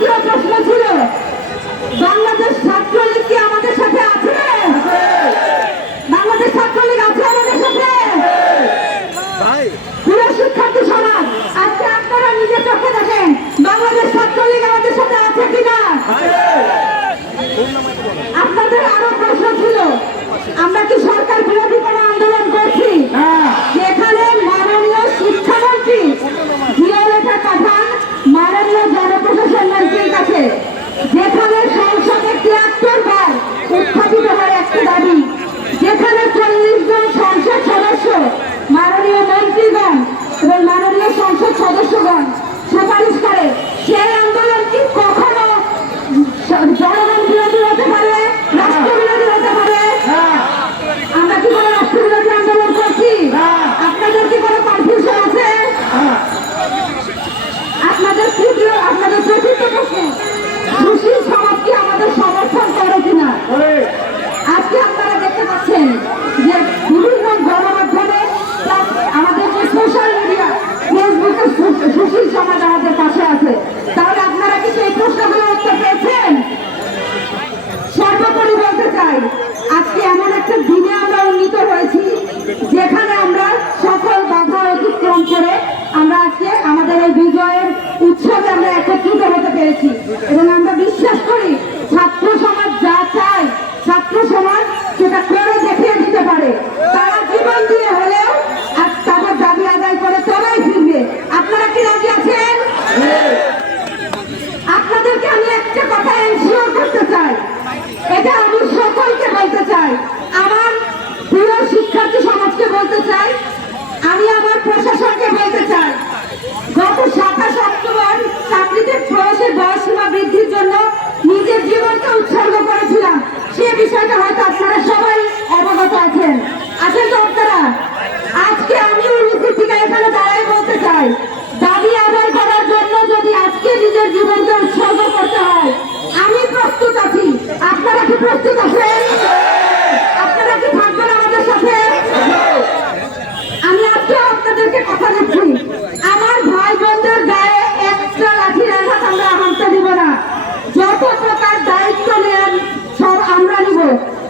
দ্বিতীয় প্রশ্ন ছিল বাংলাদেশ ছাত্রলীগ কি আমাদের সাথে আছে? বাংলাদেশ ছাত্রলীগ আছে আমাদের সাথে? প্রিয় শিক্ষার্থী সমাজ আজকে আপনারা আমাদের সাথে আছে কিনা? এবং মাননীয় সংসদ সদস্যগণ আপনাদেরকে কথা দিচ্ছি। আমার ভাই বোনদের গায়ে একটা লাঠির আঘাত আমরা হামতে দিব না। যত প্রকার দায়িত্ব নেন সব আমরা নিব।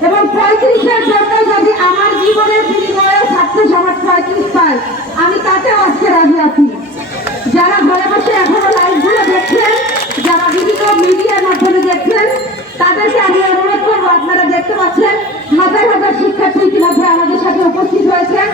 এবং পঁয়ত্রিশের জন্য যদি আমার জীবনের বিনিময়ে ছাত্র সমাজ পঁয়ত্রিশ পায়, আমি তাতেও আজকে রাজি আছি। যারা ঘরে বসে এখনও লাইভগুলো দেখছেন, যারা বিভিন্ন মিডিয়ার মাধ্যমে দেখছেন, তাদেরকে আমি অনুরোধ করব, আপনারা দেখতে পাচ্ছেন, হাজার হাজার শিক্ষার্থী ইতিমধ্যে আমাদের সাথে উপস্থিত হয়েছেন